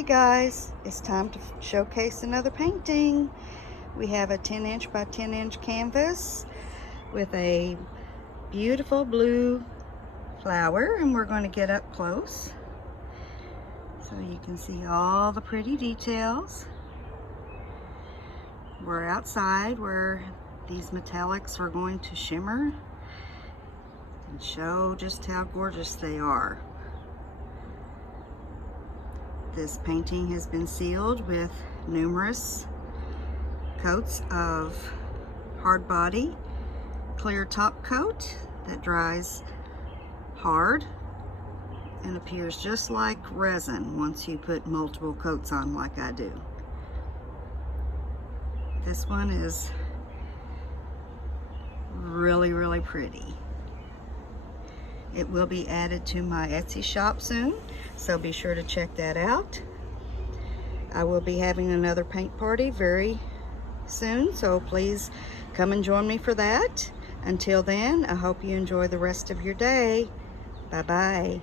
Hey guys, it's time to showcase another painting. We have a 10-inch by 10-inch canvas with a beautiful blue flower, and we're going to get up close so you can see all the pretty details. We're outside where these metallics are going to shimmer and show just how gorgeous they are. This painting has been sealed with numerous coats of hard body clear top coat that dries hard and appears just like resin once you put multiple coats on like I do. This one is really pretty. It will be added to my Etsy shop soon, so be sure to check that out. I will be having another paint party very soon, so please come and join me for that. Until then, I hope you enjoy the rest of your day. Bye-bye.